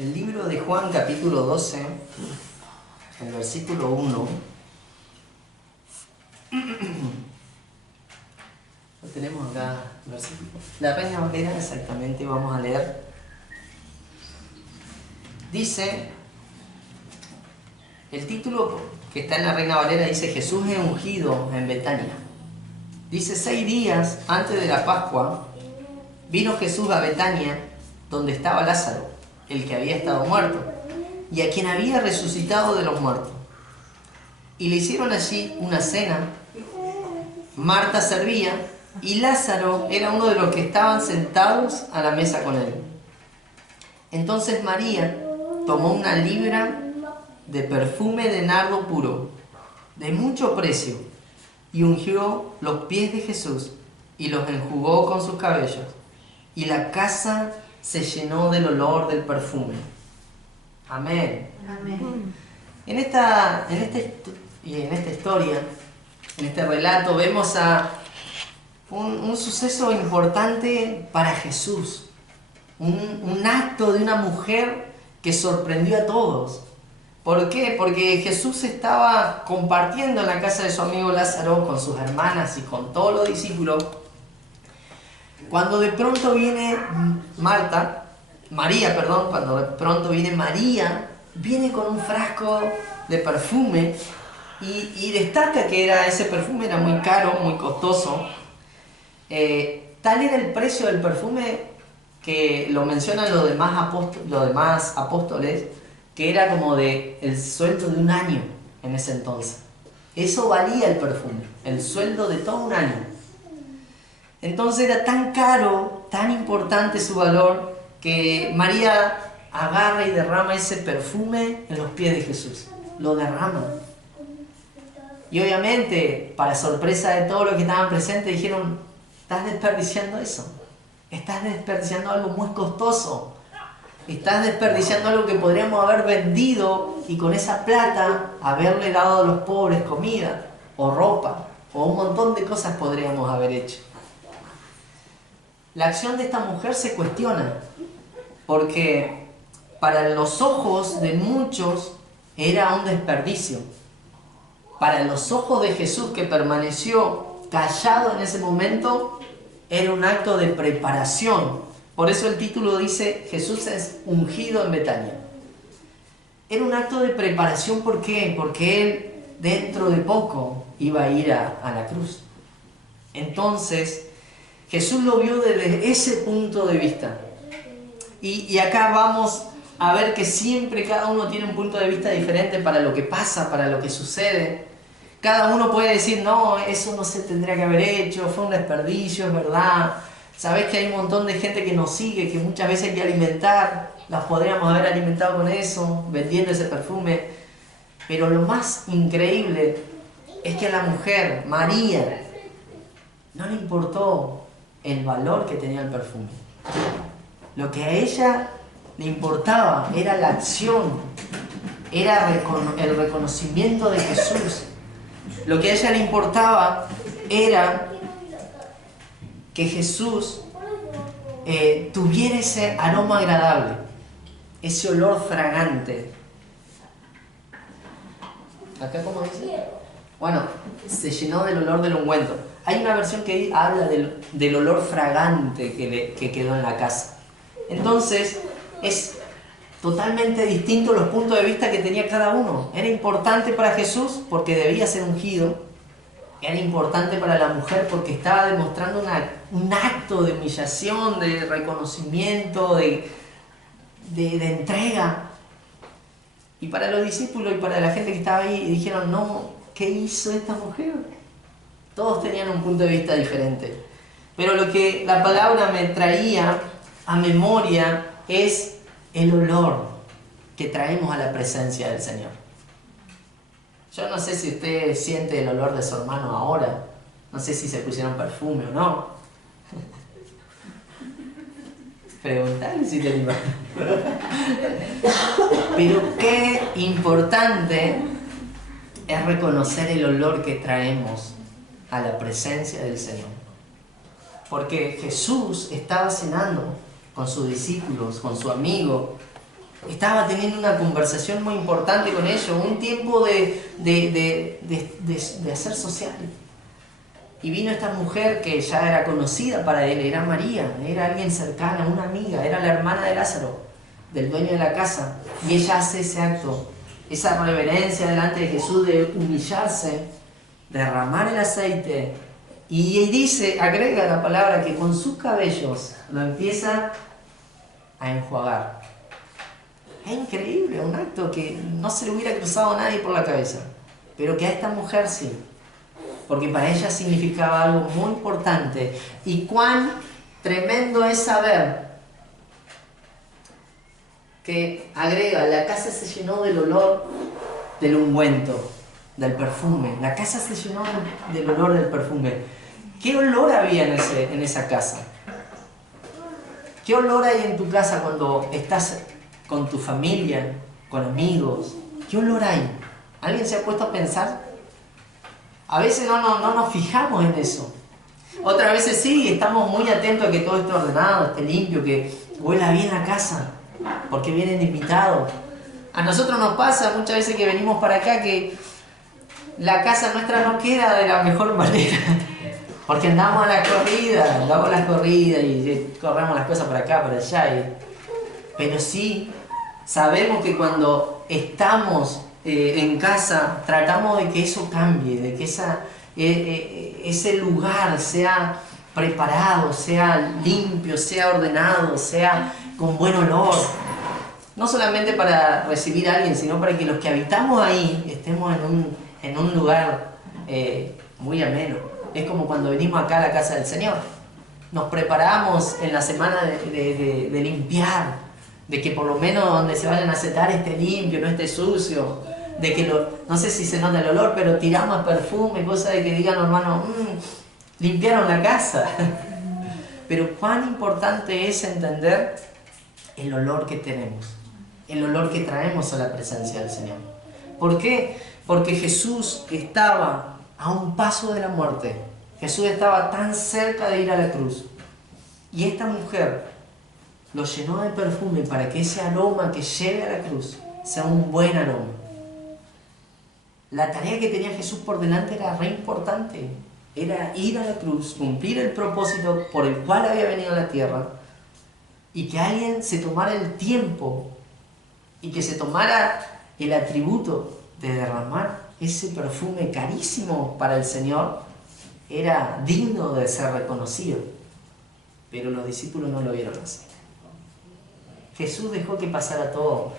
El libro de Juan, capítulo 12, el versículo 1. Lo tenemos acá, versículo. La Reina Valera, exactamente, vamos a leer. Dice, el título que está en la Reina Valera dice: Jesús es ungido en Betania. Dice: 6 días antes de la Pascua, vino Jesús a Betania, donde estaba Lázaro, el que había estado muerto, y a quien había resucitado de los muertos. Y le hicieron allí una cena. Marta servía, y Lázaro era uno de los que estaban sentados a la mesa con él. Entonces María tomó una libra de perfume de nardo puro, de mucho precio, y ungió los pies de Jesús, y los enjugó con sus cabellos, y la casa se llenó del olor del perfume. Amén. Amén. En esta historia, en este relato, vemos a un suceso importante para Jesús. Un acto de una mujer que sorprendió a todos. ¿Por qué? Porque Jesús estaba compartiendo en la casa de su amigo Lázaro con sus hermanas y con todos los discípulos, cuando de pronto viene María, viene con un frasco de perfume y destaca que ese perfume era muy caro, muy costoso. Tal era el precio del perfume que lo mencionan los demás apóstoles, que era como el sueldo de un año en ese entonces. Eso valía el perfume, el sueldo de todo un año. Entonces era tan caro, tan importante su valor, que María agarra y derrama ese perfume en los pies de Jesús. Lo derrama. Y obviamente, para sorpresa de todos los que estaban presentes, dijeron: estás desperdiciando eso. Estás desperdiciando algo muy costoso. Estás desperdiciando algo que podríamos haber vendido y con esa plata haberle dado a los pobres comida o ropa o un montón de cosas podríamos haber hecho. La acción de esta mujer se cuestiona porque para los ojos de muchos era un desperdicio. Para los ojos de Jesús, que permaneció callado en ese momento, era un acto de preparación. Por eso el título dice: Jesús es ungido en Betania. Era un acto de preparación. ¿Por qué? Porque él dentro de poco iba a ir a la cruz. Entonces Jesús lo vio desde ese punto de vista. Y acá vamos a ver que siempre cada uno tiene un punto de vista diferente para lo que pasa, para lo que sucede. Cada uno puede decir: no, eso no se tendría que haber hecho, fue un desperdicio, es verdad. Sabés que hay un montón de gente que nos sigue, que muchas veces hay que alimentar, las podríamos haber alimentado con eso, vendiendo ese perfume. Pero lo más increíble es que a la mujer, María, no le importó el valor que tenía el perfume. Lo que a ella le importaba era la acción, era el reconocimiento de Jesús. Lo que a ella le importaba era que Jesús tuviera ese aroma agradable, ese olor fragante. ¿Acá cómo dice? Bueno, se llenó del olor del ungüento. Hay una versión que habla del olor fragante que quedó en la casa. Entonces, es totalmente distinto los puntos de vista que tenía cada uno. Era importante para Jesús porque debía ser ungido. Era importante para la mujer porque estaba demostrando un acto de humillación, de reconocimiento, de entrega. Y para los discípulos y para la gente que estaba ahí, dijeron: no, ¿qué hizo esta mujer? Todos tenían un punto de vista diferente. Pero lo que la palabra me traía a memoria es el olor que traemos a la presencia del Señor. Yo no sé si usted siente el olor de su hermano ahora. No sé si se pusieron perfume o no. Preguntale si te animas. Pero qué importante es reconocer el olor que traemos a la presencia del Señor. Porque Jesús estaba cenando con sus discípulos, con su amigo, estaba teniendo una conversación muy importante con ellos, un tiempo de hacer social. Y vino esta mujer que ya era conocida para él, era María, era alguien cercana, una amiga, era la hermana de Lázaro, del dueño de la casa. Y ella hace ese acto, esa reverencia delante de Jesús de humillarse, derramar el aceite. Y dice, agrega la palabra que con sus cabellos lo empieza a enjuagar. Es increíble, un acto que no se le hubiera cruzado a nadie por la cabeza, pero que a esta mujer sí. Porque para ella significaba algo muy importante. Y cuán tremendo es saber que, agrega, la casa se llenó del olor del ungüento, del perfume. La casa se llenó del olor del perfume. ¿Qué olor había en esa casa? ¿Qué olor hay en tu casa cuando estás con tu familia, con amigos? ¿Qué olor hay? ¿Alguien se ha puesto a pensar? A veces no nos fijamos en eso. Otras veces sí, estamos muy atentos a que todo esté ordenado, esté limpio, que huela bien la casa, porque vienen invitados. A nosotros nos pasa muchas veces que venimos para acá que la casa nuestra no queda de la mejor manera, porque andamos a la corrida y corremos las cosas para acá, para allá. Pero sí, sabemos que cuando estamos en casa, tratamos de que eso cambie, de que ese lugar sea preparado, sea limpio, sea ordenado, sea con buen olor. No solamente para recibir a alguien, sino para que los que habitamos ahí estemos en un lugar muy ameno. Es como cuando venimos acá a la casa del Señor. Nos preparamos en la semana de limpiar, de que por lo menos donde se vayan a sentar esté limpio, no esté sucio, de que no sé si se nota el olor, pero tiramos perfume, cosa de que digan los hermanos, limpiaron la casa. Pero cuán importante es entender el olor que tenemos, el olor que traemos a la presencia del Señor. ¿Por qué? Porque Jesús estaba a un paso de la muerte. Jesús estaba tan cerca de ir a la cruz. Y esta mujer lo llenó de perfume para que ese aroma que llegue a la cruz sea un buen aroma. La tarea que tenía Jesús por delante era re importante. Era ir a la cruz, cumplir el propósito por el cual había venido a la tierra, y que alguien se tomara el tiempo y que se tomara el atributo de derramar ese perfume carísimo para el Señor, era digno de ser reconocido. Pero los discípulos no lo vieron así. Jesús dejó que pasara todo.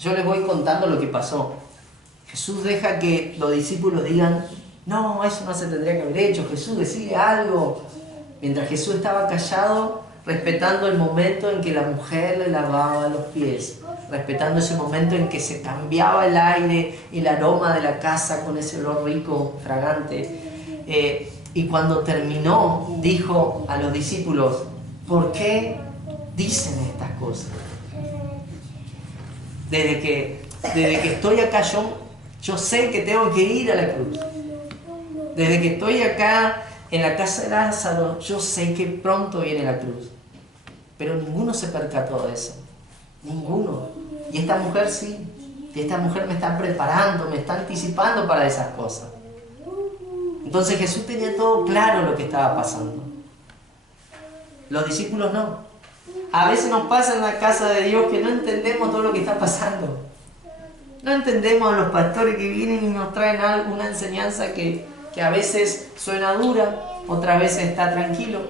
Yo les voy contando lo que pasó. Jesús deja que los discípulos digan, no, eso no se tendría que haber hecho. Jesús, decide algo. Mientras Jesús estaba callado, respetando el momento en que la mujer le lavaba los pies, respetando ese momento en que se cambiaba el aire y el aroma de la casa con ese olor rico, fragante. Y cuando terminó, dijo a los discípulos, ¿por qué dicen estas cosas? Desde que estoy acá yo sé que tengo que ir a la cruz. Desde que estoy acá en la casa de Lázaro, yo sé que pronto viene la cruz. Pero ninguno se percató de eso. Ninguno. Y esta mujer sí. Y esta mujer me está preparando, me está anticipando para esas cosas. Entonces Jesús tenía todo claro lo que estaba pasando. Los discípulos no. A veces nos pasa en la casa de Dios que no entendemos todo lo que está pasando. No entendemos a los pastores que vienen y nos traen una enseñanza que a veces suena dura, otras veces está tranquilo,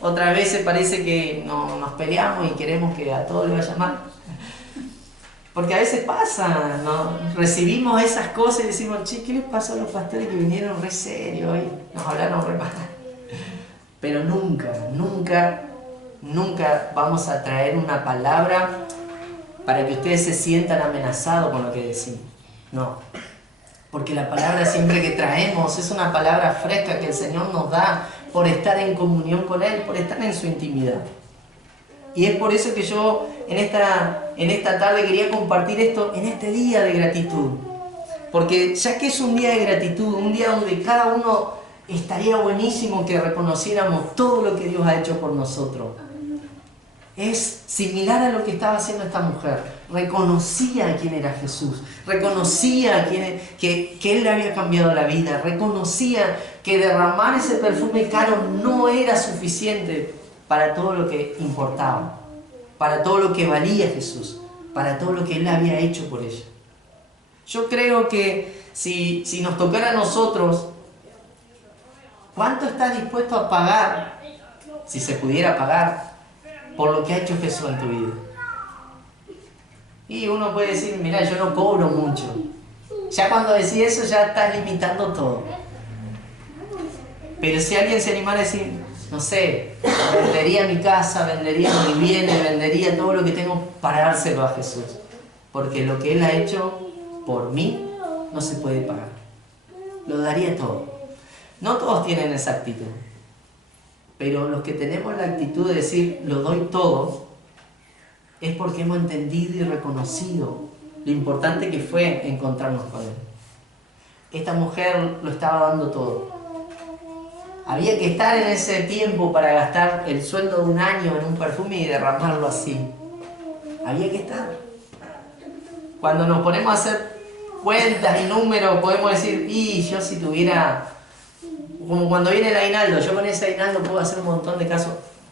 otras veces parece que nos peleamos y queremos que a todos les vaya mal. Porque a veces pasa, ¿no? Recibimos esas cosas y decimos, che, ¿qué les pasó a los pastores que vinieron re serios hoy? Nos hablaron re mal. Pero nunca vamos a traer una palabra para que ustedes se sientan amenazados con lo que decimos. No. Porque la palabra siempre que traemos es una palabra fresca que el Señor nos da por estar en comunión con Él, por estar en su intimidad. Y es por eso que yo en esta tarde quería compartir esto en este día de gratitud. Porque ya que es un día de gratitud, un día donde cada uno estaría buenísimo que reconociéramos todo lo que Dios ha hecho por nosotros. es similar a lo que estaba haciendo esta mujer. Reconocía quién era Jesús, reconocía que Él le había cambiado la vida, reconocía que derramar ese perfume caro no era suficiente para todo lo que importaba, para todo lo que valía Jesús, para todo lo que Él había hecho por ella. Yo creo que si nos tocara a nosotros, ¿cuánto estás dispuesto a pagar, si se pudiera pagar, por lo que ha hecho Jesús en tu vida? Y uno puede decir, mira, yo no cobro mucho. Ya cuando decís eso ya estás limitando todo. Pero si alguien se animara a decir, no sé, vendería mi casa, vendería mis bienes, vendería todo lo que tengo para dárselo a Jesús. Porque lo que Él ha hecho por mí no se puede pagar. Lo daría todo. No todos tienen esa actitud. Pero los que tenemos la actitud de decir, lo doy todo, es porque hemos entendido y reconocido lo importante que fue encontrarnos con Él. Esta mujer lo estaba dando todo. Había que estar en ese tiempo para gastar el sueldo de un año en un perfume y derramarlo así. Había que estar. Cuando nos ponemos a hacer cuentas y números, podemos decir, y yo si tuviera, como cuando viene el aguinaldo, yo con ese aguinaldo puedo hacer un montón de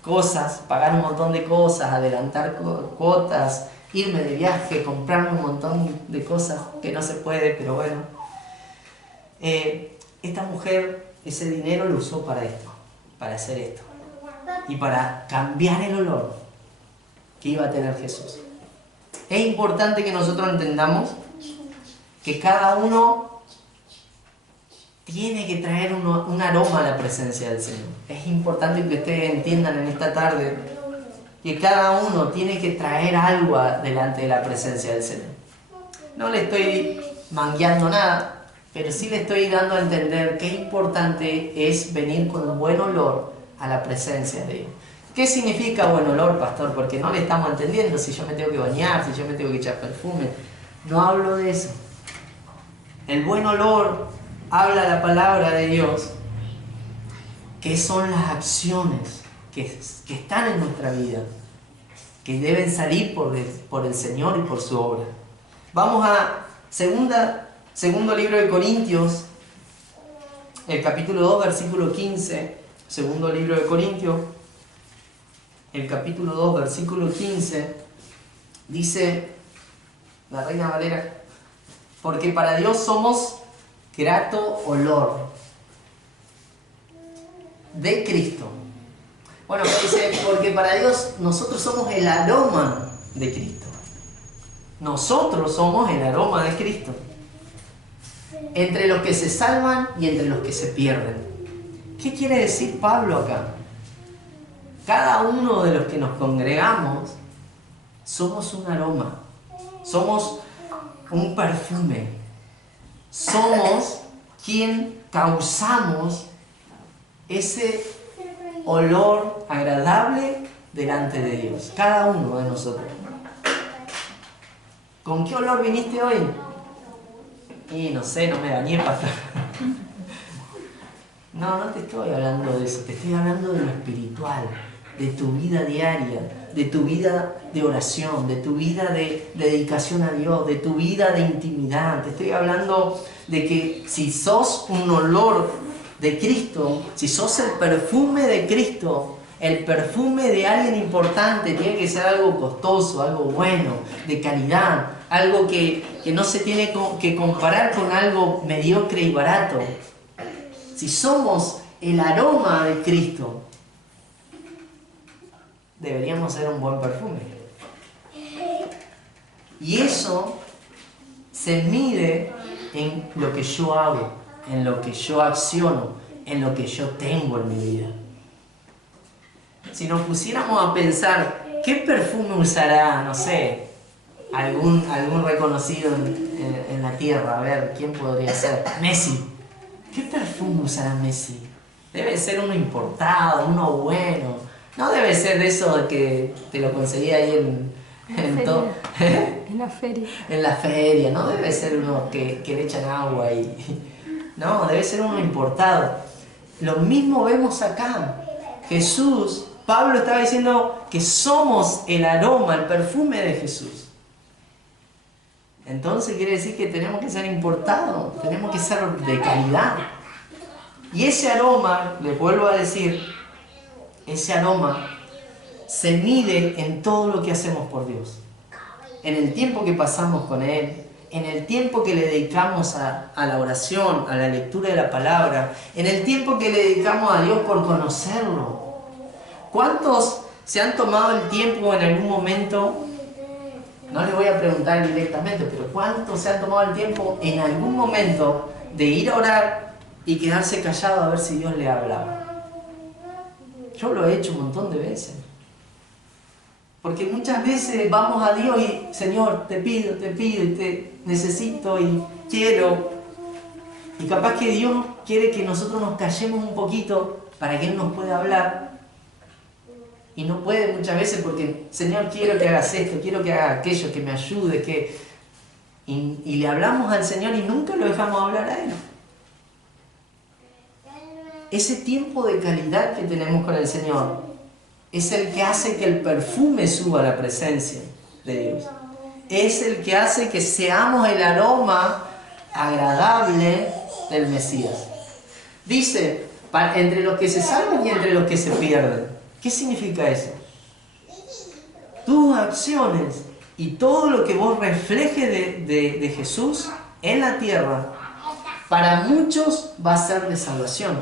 cosas, pagar un montón de cosas, adelantar cuotas, irme de viaje, comprarme un montón de cosas que no se puede, pero bueno. Esta mujer ese dinero lo usó para esto, para hacer esto y para cambiar el olor que iba a tener Jesús. Es importante que nosotros entendamos que cada uno tiene que traer un aroma a la presencia del Señor. Es importante que ustedes entiendan en esta tarde que cada uno tiene que traer algo delante de la presencia del Señor. No le estoy mangueando nada, pero sí le estoy dando a entender qué importante es venir con un buen olor a la presencia de Dios. ¿Qué significa buen olor, pastor? Porque no le estamos entendiendo si yo me tengo que bañar, si yo me tengo que echar perfume. No hablo de eso. El buen olor habla la palabra de Dios, que son las acciones que están en nuestra vida, que deben salir por el Señor y por su obra. Vamos a segundo libro de Corintios, el capítulo 2, versículo 15. Segundo libro de Corintios, el capítulo 2, versículo 15, dice la Reina Valera, porque para Dios somos grato olor de Cristo. Bueno, dice, porque para Dios nosotros somos el aroma de Cristo. Nosotros somos el aroma de Cristo. Entre los que se salvan y entre los que se pierden. ¿Qué quiere decir Pablo acá? Cada uno de los que nos congregamos somos un aroma, somos un perfume, somos quien causamos ese olor agradable delante de Dios, cada uno de nosotros. ¿Con qué olor viniste hoy? Y no sé, no me bañé, pastor. No te estoy hablando de eso, te estoy hablando de lo espiritual, de tu vida diaria, de tu vida de oración, de tu vida de dedicación a Dios, de tu vida de intimidad. Te estoy hablando de que si sos un olor de Cristo, si sos el perfume de Cristo, el perfume de alguien importante, tiene que ser algo costoso, algo bueno, de calidad, algo que no se tiene que comparar con algo mediocre y barato. Si somos el aroma de Cristo, deberíamos ser un buen perfume. Y eso se mide en lo que yo hago, en lo que yo acciono, en lo que yo tengo en mi vida. Si nos pusiéramos a pensar, ¿qué perfume usará, no sé, algún reconocido en la tierra? A ver, ¿quién podría ser? Messi. ¿Qué perfume usará Messi? Debe ser uno importado, uno bueno. No debe ser de eso de que te lo conseguí ahí en la feria. En la feria, no debe ser uno que le echan agua y... No, debe ser uno importado. Lo mismo vemos acá. Jesús Pablo estaba diciendo que somos el aroma, el perfume de Jesús. Entonces quiere decir que tenemos que ser importados, tenemos que ser de calidad. Y ese aroma, les vuelvo a decir, ese aroma se mide en todo lo que hacemos por Dios. En el tiempo que pasamos con Él, en el tiempo que le dedicamos a la oración, a la lectura de la palabra, en el tiempo que le dedicamos a Dios por conocerlo. ¿Cuántos se han tomado el tiempo en algún momento? No les voy a preguntar directamente, pero ¿cuántos se han tomado el tiempo en algún momento de ir a orar y quedarse callado a ver si Dios le hablaba? Yo lo he hecho un montón de veces. Porque muchas veces vamos a Dios y, Señor, te pido, y te necesito y quiero. Y capaz que Dios quiere que nosotros nos callemos un poquito para que Él nos pueda hablar. Y no puede muchas veces porque, Señor, quiero que hagas esto, quiero que hagas aquello, que me ayude, que... Y le hablamos al Señor y nunca lo dejamos hablar a Él. Ese tiempo de calidad que tenemos con el Señor es el que hace que el perfume suba a la presencia de Dios. Es el que hace que seamos el aroma agradable del Mesías. Dice, entre los que se salvan y entre los que se pierden. ¿Qué significa eso? Tus acciones y todo lo que vos reflejes de Jesús en la tierra, para muchos va a ser de salvación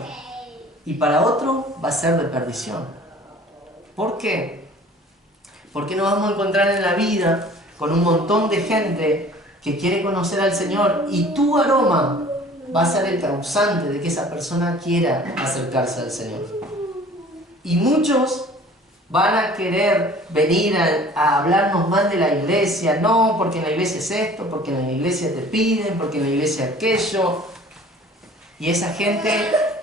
y para otros va a ser de perdición. ¿Por qué? Porque nos vamos a encontrar en la vida con un montón de gente que quiere conocer al Señor y tu aroma va a ser el causante de que esa persona quiera acercarse al Señor. Y muchos van a querer venir a hablarnos mal de la iglesia. No, porque en la iglesia es esto, porque en la iglesia te piden, porque en la iglesia aquello. Y esa gente,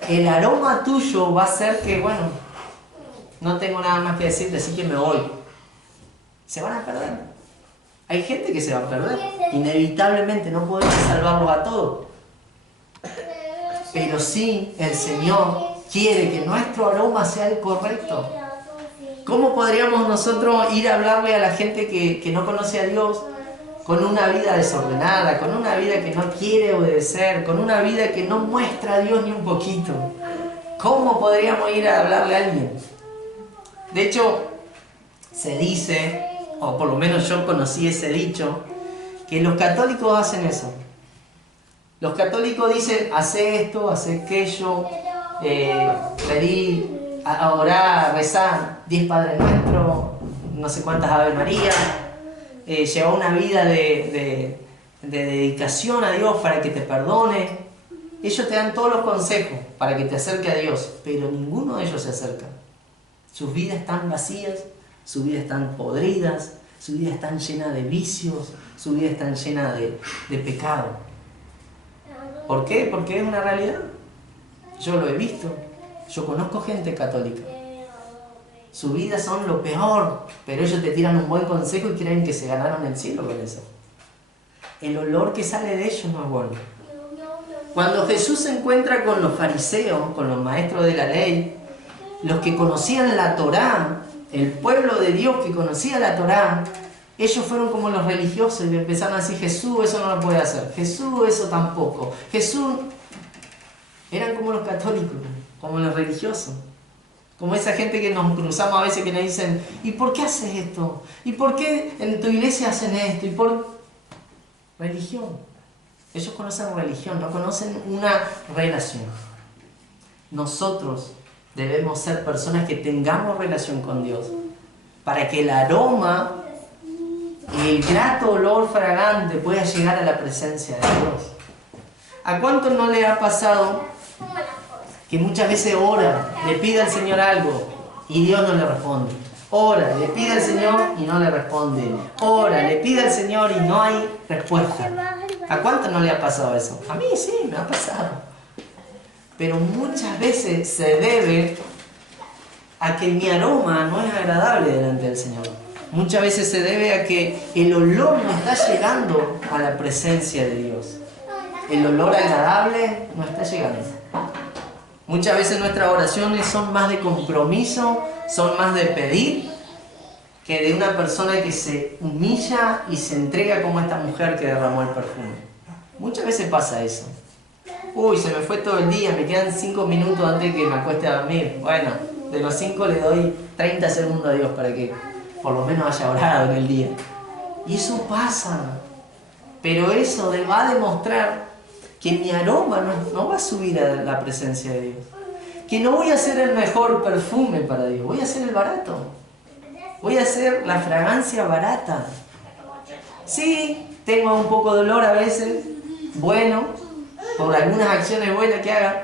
el aroma tuyo va a ser que, bueno, no tengo nada más que decirte, así que me voy. Se van a perder. Hay gente que se va a perder. Inevitablemente no podemos salvarlos a todos. Pero sí, el Señor quiere que nuestro aroma sea el correcto. ¿Cómo podríamos nosotros ir a hablarle a la gente que no conoce a Dios con una vida desordenada, con una vida que no quiere obedecer, con una vida que no muestra a Dios ni un poquito? ¿Cómo podríamos ir a hablarle a alguien? De hecho, se dice, o por lo menos yo conocí ese dicho, que los católicos hacen eso. Los católicos dicen, hace esto, hace aquello, pedí, a orar, rezar 10 Padres Nuestros, no sé cuántas Ave María, llevar una vida de dedicación a Dios para que te perdone. Ellos te dan todos los consejos para que te acerque a Dios, pero ninguno de ellos se acerca. Sus vidas están vacías, sus vidas están podridas, sus vidas están llenas de vicios, sus vidas están llenas de pecado. ¿Por qué? Porque es una realidad. Yo lo he visto. Yo conozco gente católica. Sus vidas son lo peor, pero ellos te tiran un buen consejo y creen que se ganaron el cielo con eso. El olor que sale de ellos no es bueno. Cuando Jesús se encuentra con los fariseos, con los maestros de la ley, los que conocían la Torá, el pueblo de Dios que conocía la Torá, ellos fueron como los religiosos y empezaron a decir, Jesús eso no lo puede hacer, Jesús eso tampoco, Jesús... Eran como los católicos, como los religiosos, como esa gente que nos cruzamos a veces que nos dicen, ¿y por qué haces esto? ¿Y por qué en tu iglesia hacen esto? ¿Y por...? Religión. Ellos conocen religión, no conocen una relación. Nosotros debemos ser personas que tengamos relación con Dios, para que el aroma y el grato olor fragante pueda llegar a la presencia de Dios. ¿A cuánto no le ha pasado que muchas veces ora, le pide al Señor algo y Dios no le responde? Ora, le pide al Señor y no le responde. Ora, le pide al Señor y no hay respuesta. ¿A cuánto no le ha pasado eso? A mí sí, me ha pasado. Pero muchas veces se debe a que mi aroma no es agradable delante del Señor. Muchas veces se debe a que el olor no está llegando a la presencia de Dios. El olor agradable no está llegando. Muchas veces nuestras oraciones son más de compromiso, son más de pedir, que de una persona que se humilla y se entrega como esta mujer que derramó el perfume. Muchas veces pasa eso. Uy, se me fue todo el día, me quedan 5 minutos antes de que me acueste a dormir. Bueno, de los 5 le doy 30 segundos a Dios para que por lo menos haya orado en el día. Y eso pasa. Pero eso va a demostrar que mi aroma no va a subir a la presencia de Dios. Que no voy a hacer el mejor perfume para Dios, voy a hacer el barato. Voy a hacer la fragancia barata. Sí, tengo un poco de olor a veces, bueno, por algunas acciones buenas que haga,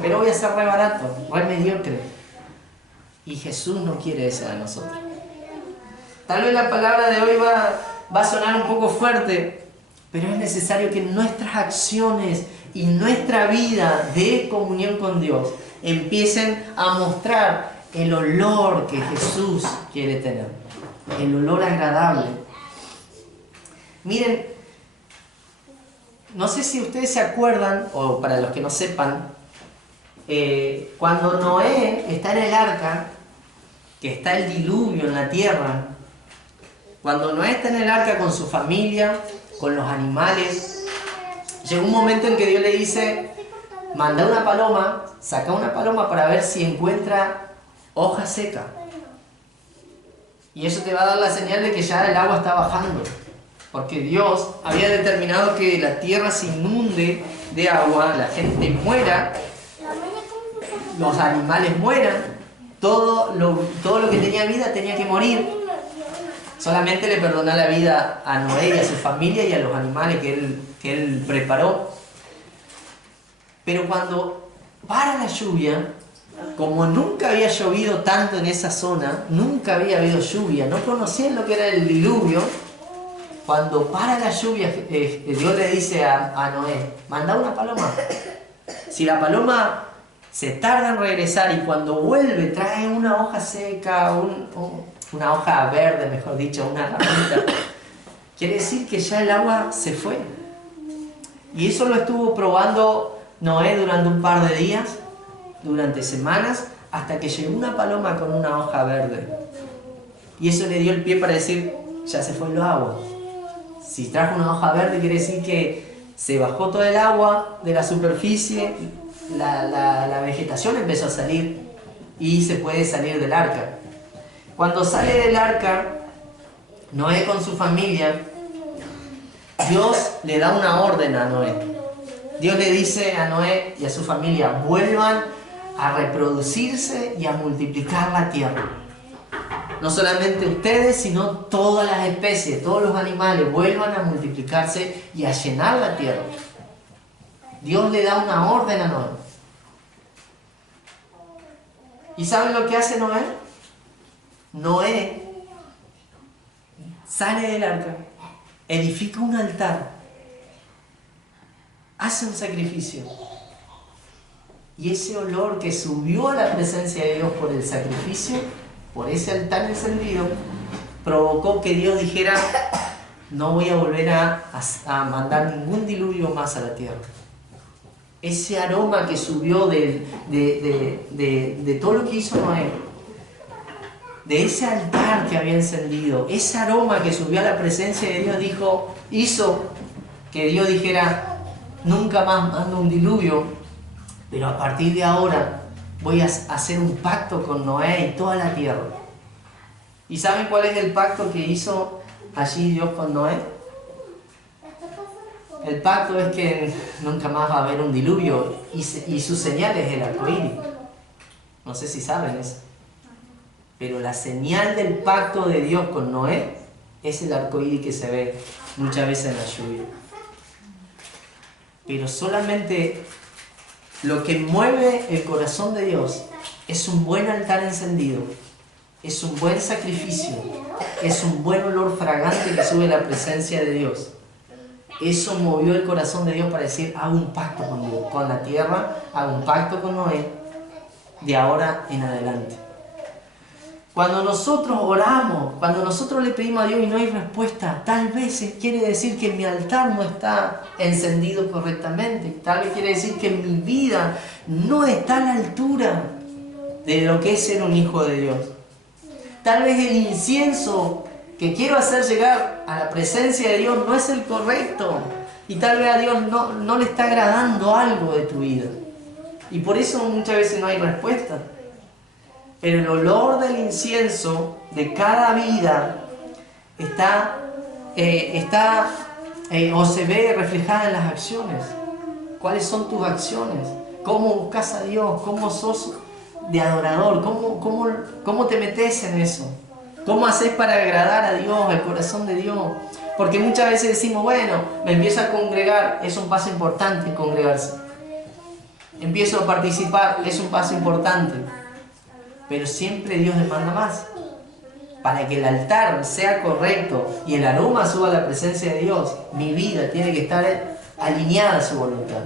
pero voy a ser re barato, re mediocre. Y Jesús no quiere eso de nosotros. Tal vez la palabra de hoy va a sonar un poco fuerte, pero es necesario que nuestras acciones y nuestra vida de comunión con Dios empiecen a mostrar el olor que Jesús quiere tener, el olor agradable. Miren, no sé si ustedes se acuerdan, o para los que no sepan, cuando Noé está en el arca, que está el diluvio en la tierra, cuando Noé está en el arca con su familia, con los animales, llegó un momento en que Dios le dice, manda una paloma, saca una paloma para ver si encuentra hoja seca. Y eso te va a dar la señal de que ya el agua está bajando. Porque Dios había determinado que la tierra se inunde de agua, la gente muera, los animales mueran, todo lo que tenía vida tenía que morir. Solamente le perdonó la vida a Noé y a su familia y a los animales que él preparó. Pero cuando para la lluvia, como nunca había llovido tanto en esa zona, nunca había habido lluvia, no conocían lo que era el diluvio, cuando para la lluvia, Dios le dice a Noé, manda una paloma. Si la paloma se tarda en regresar y cuando vuelve trae una hoja seca, una hoja verde, mejor dicho, una ramita, quiere decir que ya el agua se fue. Y eso lo estuvo probando Noé durante un par de días, durante semanas, hasta que llegó una paloma con una hoja verde. Y eso le dio el pie para decir, ya se fue el agua. Si trajo una hoja verde quiere decir que se bajó todo el agua de la superficie, la vegetación empezó a salir y se puede salir del arca. Cuando sale del arca, Noé con su familia, Dios le da una orden a Noé. Dios le dice a Noé y a su familia, vuelvan a reproducirse y a multiplicar la tierra. No solamente ustedes, sino todas las especies, todos los animales, vuelvan a multiplicarse y a llenar la tierra. Dios le da una orden a Noé. ¿Y saben lo que hace Noé? Noé sale del arca, edifica un altar, hace un sacrificio. Y ese olor que subió a la presencia de Dios por el sacrificio, por ese altar encendido, provocó que Dios dijera, no voy a volver a mandar ningún diluvio más a la tierra. Ese aroma que subió de todo lo que hizo Noé, de ese altar que había encendido, ese aroma que subió a la presencia de Dios, hizo que Dios dijera, nunca más mando un diluvio, pero a partir de ahora voy a hacer un pacto con Noé y toda la tierra. ¿Y saben cuál es el pacto que hizo allí Dios con Noé? El pacto es que nunca más va a haber un diluvio y su señal es el arco iris. No sé si saben eso. Pero la señal del pacto de Dios con Noé es el arco iris que se ve muchas veces en la lluvia. Pero solamente lo que mueve el corazón de Dios es un buen altar encendido, es un buen sacrificio, es un buen olor fragante que sube a la presencia de Dios. Eso movió el corazón de Dios para decir, hago un pacto con Dios, con la tierra, hago un pacto con Noé, de ahora en adelante. Cuando nosotros oramos, cuando nosotros le pedimos a Dios y no hay respuesta, tal vez quiere decir que mi altar no está encendido correctamente. Tal vez quiere decir que mi vida no está a la altura de lo que es ser un hijo de Dios. Tal vez el incienso que quiero hacer llegar a la presencia de Dios no es el correcto. Y tal vez a Dios no le está agradando algo de tu vida. Y por eso muchas veces no hay respuesta. Pero el olor del incienso de cada vida o se ve reflejada en las acciones. ¿Cuáles son tus acciones? ¿Cómo buscas a Dios? ¿Cómo sos de adorador? ¿Cómo te metes en eso? ¿Cómo haces para agradar a Dios, al corazón de Dios? Porque muchas veces decimos, bueno, me empiezo a congregar, es un paso importante congregarse. Empiezo a participar, es un paso importante. Pero siempre Dios demanda más. Para que el altar sea correcto y el aroma suba a la presencia de Dios, mi vida tiene que estar alineada a su voluntad.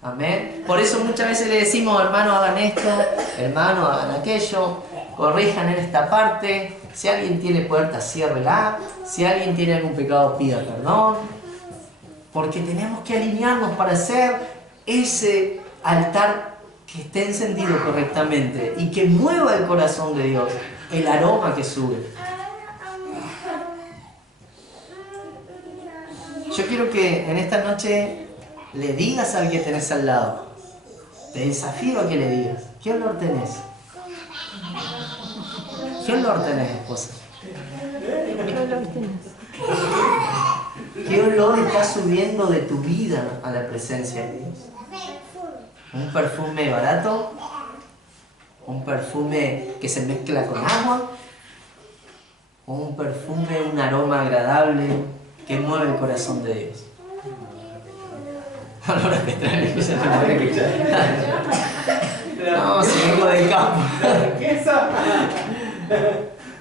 Amén. Por eso muchas veces le decimos, hermanos, hagan esto, hermanos, hagan aquello, corrijan en esta parte. Si alguien tiene puerta, ciérrela. Si alguien tiene algún pecado, pida perdón. Porque tenemos que alinearnos para hacer ese altar que esté encendido correctamente y que mueva el corazón de Dios, el aroma que sube. Yo quiero que en esta noche le digas al que tenés al lado. Te desafío a que le digas. ¿Qué olor tenés? ¿Qué olor tenés, esposa? ¿Qué olor tenés? ¿Qué olor está subiendo de tu vida a la presencia de Dios? ¿Un perfume barato? ¿Un perfume que se mezcla con agua? ¿O un perfume, un aroma agradable que mueve el corazón de Dios? Olor a petróleo. No, si vengo del campo.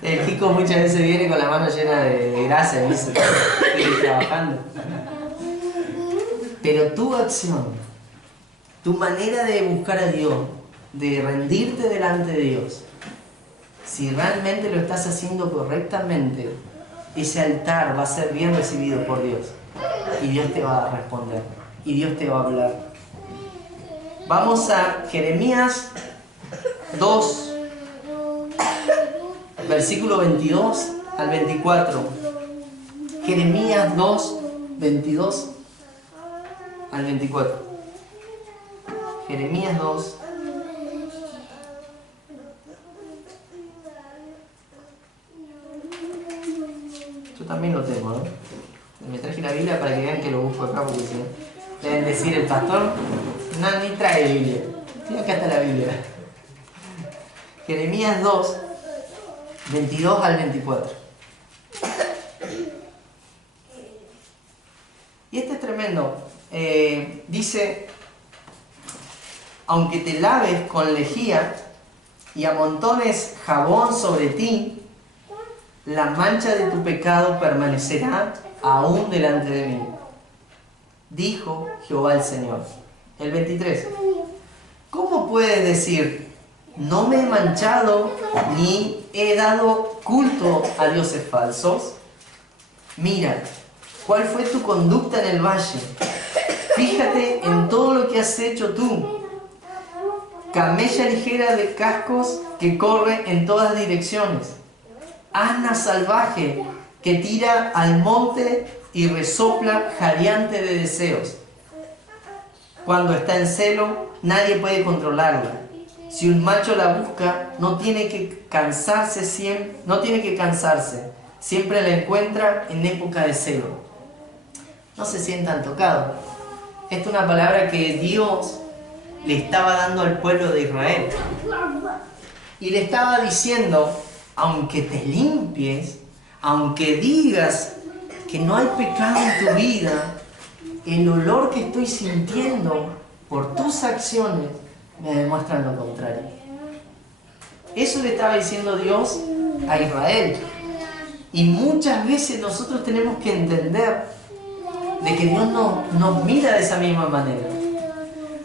El chico muchas veces viene con la mano llena de grasa y dice, estoy trabajando. Pero tu acción, tu manera de buscar a Dios, de rendirte delante de Dios, si realmente lo estás haciendo correctamente, ese altar va a ser bien recibido por Dios. Y Dios te va a responder. Y Dios te va a hablar. Vamos a Jeremías 2. Versículo 22 al 24. Jeremías 2, 22 al 24. Jeremías 2. Yo también lo tengo, ¿no? Me traje la Biblia para que vean que lo busco acá, porque si no, deben decir el pastor, no, ni trae Biblia. Sí, acá está la Biblia. Jeremías 2, 22 al 24. Y este es tremendo. Dice, aunque te laves con lejía y amontones jabón sobre ti, la mancha de tu pecado permanecerá aún delante de mí, dijo Jehová el Señor. El 23. ¿Cómo puedes decir, no me he manchado ni he dado culto a dioses falsos? Mira, ¿cuál fue tu conducta en el valle? Fíjate en todo lo que has hecho tú. Camella ligera de cascos que corre en todas direcciones. Asna salvaje que tira al monte y resopla jadeante de deseos. Cuando está en celo, nadie puede controlarla. Si un macho la busca, no tiene que cansarse, siempre la encuentra en época de celo. No se sientan tocados. Esta es una palabra que Dios le estaba dando al pueblo de Israel. Y le estaba diciendo, aunque te limpies, aunque digas que no hay pecado en tu vida, el olor que estoy sintiendo por tus acciones me demuestran lo contrario. Eso le estaba diciendo Dios a Israel. Y muchas veces nosotros tenemos que entender de que Dios nos mira de esa misma manera.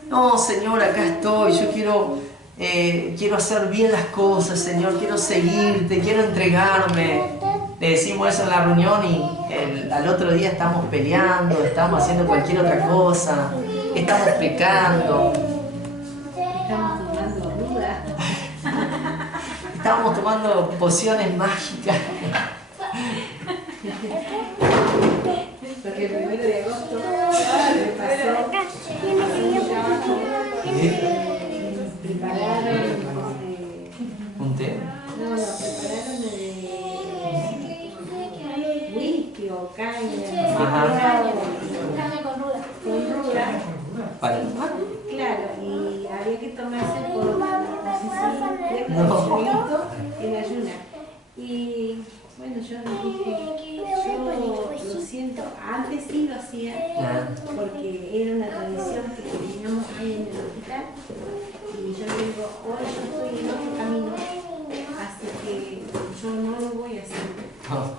No, Señor, acá estoy, yo quiero quiero hacer bien las cosas, Señor, quiero seguirte, quiero entregarme. Le decimos eso en la reunión y al otro día estamos peleando, estamos haciendo cualquier otra cosa, estamos pecando. Estamos tomando ruda. Estábamos tomando pociones mágicas. Porque el 1 de agosto me pasó prepararon ¿Un té? no, prepararon whisky o caña. Ajá. Caña con ruda. Con ruda. Para. Claro, y había que tomarse por, no sé si, No. en ayuna. Y bueno, yo les dije, yo lo siento, antes sí lo hacía, porque era una tradición que teníamos ahí en el hospital. Y yo le digo, hoy yo estoy en otro camino, así que yo no lo voy a hacer.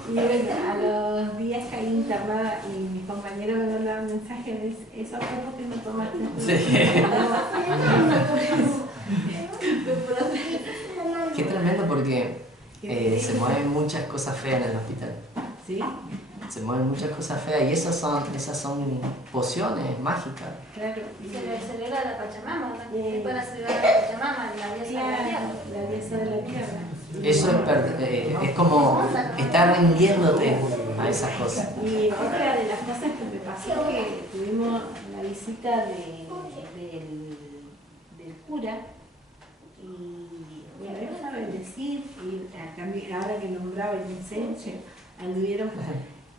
Y bueno, a los días caí internada y mis compañeros me mandaban mensajes, eso fue porque no tomaste. Sí. No. Qué tremendo porque se mueven muchas cosas feas en el hospital. ¿Sí? Se mueven muchas cosas feas y esas son pociones mágicas. Claro. Se le celebra la Pachamama, ¿no? Sí. Se puede celebrar la Pachamama, la diosa de la Claro, tierra. la diosa de la tierra. Eso es como estar rindiéndote a esas cosas. Y otra de las cosas que me pasó que tuvimos la visita del cura y bueno, él fue a bendecir y ahora que nombraba el incenso, anduvieron.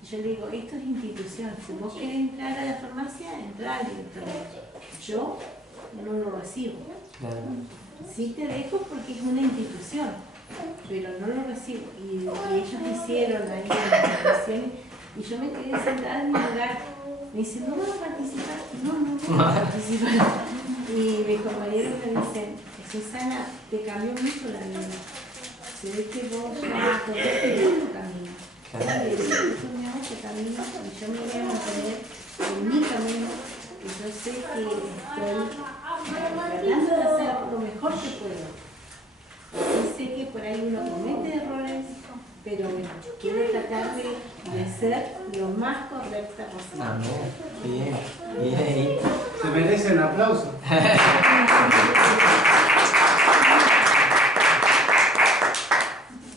Yo le digo, esto es institución, si vos querés entrar a la farmacia, entrá directamente. Yo no lo recibo. Claro. Sí te dejo porque es una institución, pero no lo recibo. Y ellos hicieron ahí las presentaciones y yo me quedé sentada en mi lugar. Me dicen, ¿no vas a participar? No voy a participar. Y mis compañeros me dicen, Susana, te cambió mucho la vida. Se ve que vos ya corriste tu camino. Claro. Y yo me hago este camino y yo me voy a mantener en mi camino, que yo sé que estoy tratando de hacer lo mejor que puedo. Sí sé que por ahí uno comete errores, pero bueno, quiero tratar de ser lo más correcta posible. Amén. Bien. Se merece un aplauso.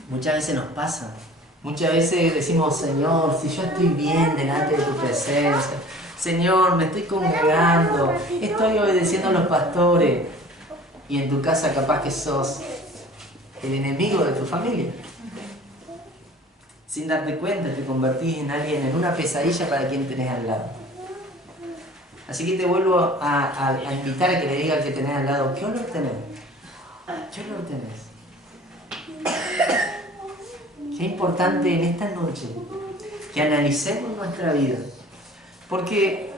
Muchas veces nos pasa. Muchas veces decimos, Señor, si yo estoy bien delante de tu presencia, Señor, me estoy congregando, estoy obedeciendo a los pastores, y en tu casa capaz que sos el enemigo de tu familia. Sin darte cuenta te convertís en alguien, en una pesadilla para quien tenés al lado. Así que te vuelvo a invitar a que le diga al que tenés al lado, ¿qué olor tenés? ¿Qué olor tenés? Qué importante en esta noche que analicemos nuestra vida. Porque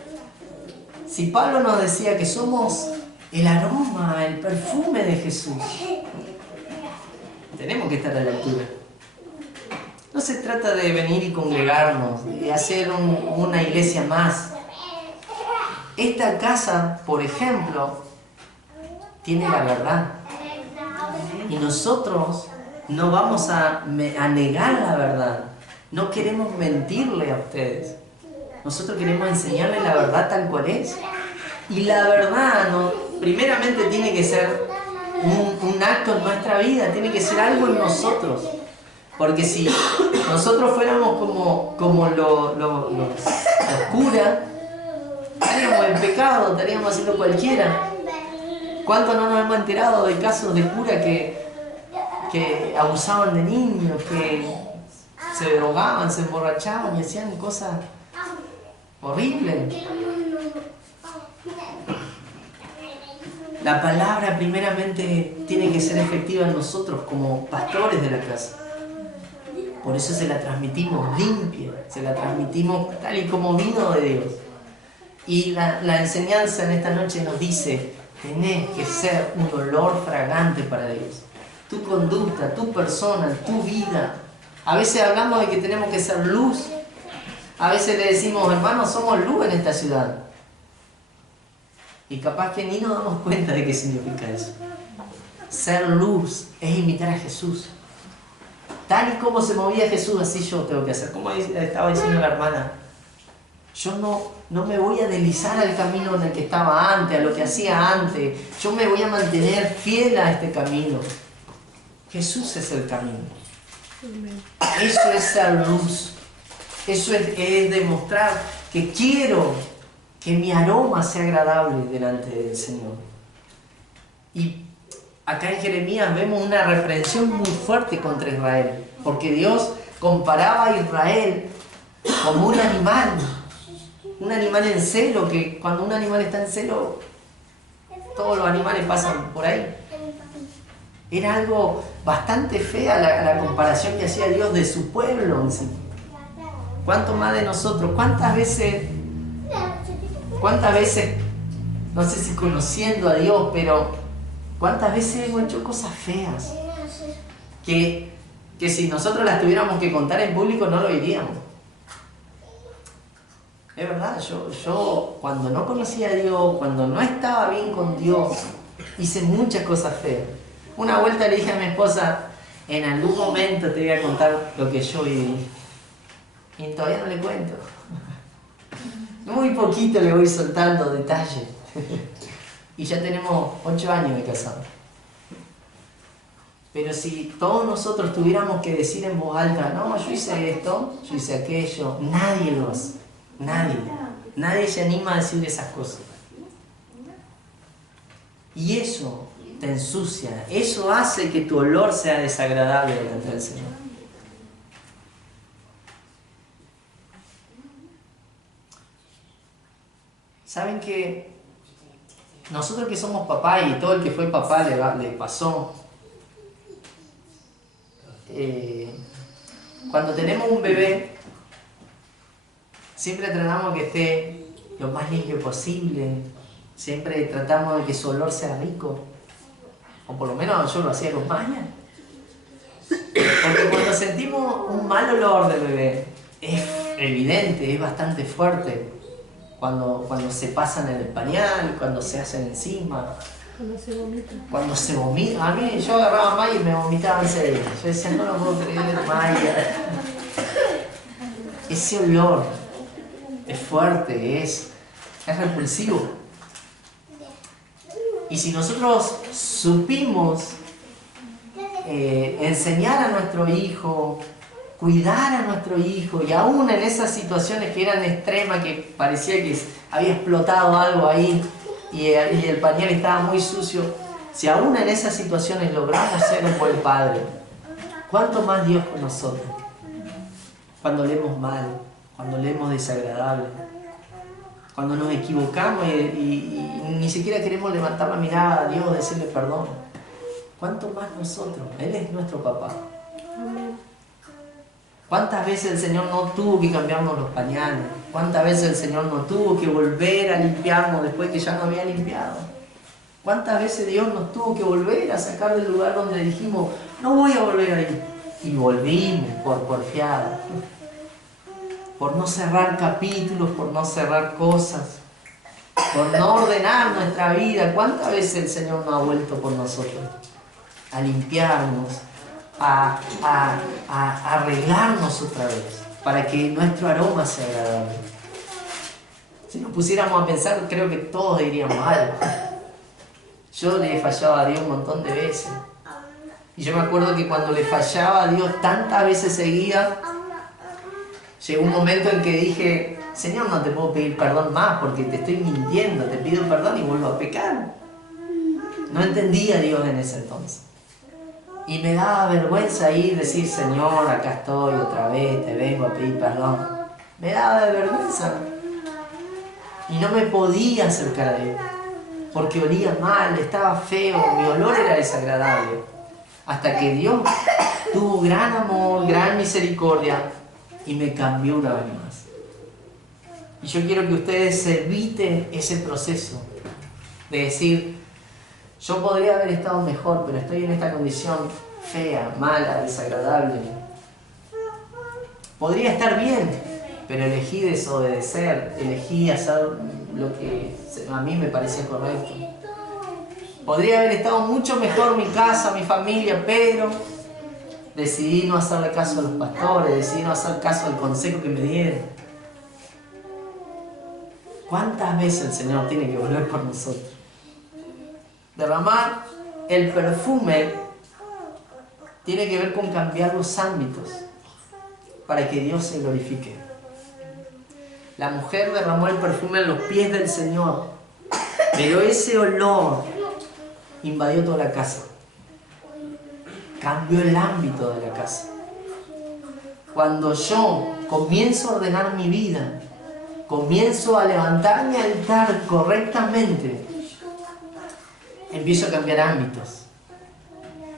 si Pablo nos decía que somos el aroma, el perfume de Jesús, tenemos que estar a la altura. No se trata de venir y congregarnos, de hacer una iglesia más. Esta casa, por ejemplo, tiene la verdad. Y nosotros no vamos a negar la verdad. No queremos mentirle a ustedes. Nosotros queremos enseñarles la verdad tal cual es. Y la verdad, primeramente tiene que ser un acto en nuestra vida, tiene que ser algo en nosotros. Porque si nosotros fuéramos como los curas, estaríamos en pecado, estaríamos haciendo cualquiera. ¿Cuántos no nos hemos enterado de casos de curas que abusaban de niños, que se drogaban, se emborrachaban y hacían cosas horribles? La palabra primeramente tiene que ser efectiva en nosotros como pastores de la casa. Por eso se la transmitimos limpia, se la transmitimos tal y como vino de Dios. Y la enseñanza en esta noche nos dice, tenés que ser un olor fragante para Dios. Tu conducta, tu persona, tu vida. A veces hablamos de que tenemos que ser luz. A veces le decimos, hermanos, somos luz en esta ciudad. Y capaz que ni nos damos cuenta de qué significa eso. ser luz es imitar a Jesús. Tal y como se movía Jesús, así yo tengo que hacer. Como estaba diciendo la hermana, yo no me voy a deslizar al camino en el que estaba antes, a lo que hacía antes. Yo me voy a mantener fiel a este camino. Jesús es el camino. Eso es ser luz. Eso es demostrar que quiero que mi aroma sea agradable delante del Señor. Y acá en Jeremías vemos una reprensión muy fuerte contra Israel, porque Dios comparaba a Israel como un animal en celo, que cuando un animal está en celo, todos los animales pasan por ahí. Era algo bastante fea la comparación que hacía Dios de su pueblo en sí. ¿Cuánto más de nosotros? ¿Cuántas veces, no sé si conociendo a Dios, pero cuántas veces hemos hecho cosas feas? Que si nosotros las tuviéramos que contar en público no lo diríamos. Es verdad, yo cuando no conocía a Dios, cuando no estaba bien con Dios, hice muchas cosas feas. Una vuelta le dije a mi esposa, en algún momento te voy a contar lo que yo viví. Y todavía no le cuento. Muy poquito le voy soltando detalles. Y ya tenemos 8 años de casados. Pero si todos nosotros tuviéramos que decir en voz alta, no, yo hice esto, yo hice aquello, nadie lo hace. Nadie se anima a decir esas cosas. Y eso te ensucia, eso hace que tu olor sea desagradable delante del Señor. ¿Saben que nosotros que somos papá y todo el que fue papá le pasó? Cuando tenemos un bebé, siempre tratamos que esté lo más limpio posible, siempre tratamos de que su olor sea rico, o por lo menos yo lo hacía con Maya. Porque cuando sentimos un mal olor del bebé, es evidente, es bastante fuerte. Cuando se pasan en el pañal, cuando se hacen encima. Cuando se vomita. A mí, yo agarraba a Maya y me vomitaba en serio. Yo decía, no lo puedo creer, Maya. Ese olor es fuerte, es repulsivo. Y si nosotros supimos enseñar a nuestro hijo, cuidar a nuestro hijo, y aún en esas situaciones que eran extremas, que parecía que había explotado algo ahí y el pañal estaba muy sucio, si aún en esas situaciones logramos ser un buen padre, ¿cuánto más Dios con nosotros? Cuando leemos mal, cuando leemos desagradable, cuando nos equivocamos y ni siquiera queremos levantar la mirada a Dios, decirle perdón, ¿cuánto más nosotros? Él es nuestro papá. ¿Cuántas veces el Señor no tuvo que cambiarnos los pañales? ¿Cuántas veces el Señor no tuvo que volver a limpiarnos después que ya no había limpiado? ¿Cuántas veces Dios nos tuvo que volver a sacar del lugar donde dijimos, no voy a volver ahí? Y volvimos por porfiado, por no cerrar capítulos, por no cerrar cosas, por no ordenar nuestra vida. ¿Cuántas veces el Señor no ha vuelto por nosotros? A limpiarnos, a arreglarnos otra vez, para que nuestro aroma sea agradable. Si nos pusiéramos a pensar, creo que todos diríamos algo. Yo le fallaba a Dios un montón de veces. Y yo me acuerdo que cuando le fallaba a Dios tantas veces seguidas, llegó un momento en que dije, Señor, no te puedo pedir perdón más porque te estoy mintiendo, te pido perdón y vuelvo a pecar. No entendía a Dios en ese entonces. Y me daba vergüenza ir decir, Señor, acá estoy otra vez, te vengo a pedir perdón. Me daba vergüenza. Y no me podía acercar a Dios, porque olía mal, estaba feo, mi olor era desagradable. Hasta que Dios tuvo gran amor, gran misericordia y me cambió una vez más. Y yo quiero que ustedes eviten ese proceso de decir, yo podría haber estado mejor, pero estoy en esta condición fea, mala, desagradable. Podría estar bien, pero elegí desobedecer, elegí hacer lo que a mí me parecía correcto. Podría haber estado mucho mejor mi casa, mi familia, pero decidí no hacerle caso a los pastores, decidí no hacer caso al consejo que me dieron. ¿Cuántas veces el Señor tiene que volver por nosotros? Derramar el perfume tiene que ver con cambiar los ámbitos para que Dios se glorifique. La mujer derramó el perfume en los pies del Señor, pero ese olor invadió toda la casa. Cambió el ámbito de la casa. Cuando yo comienzo a ordenar mi vida, comienzo a levantar mi altar correctamente, empiezo a cambiar ámbitos.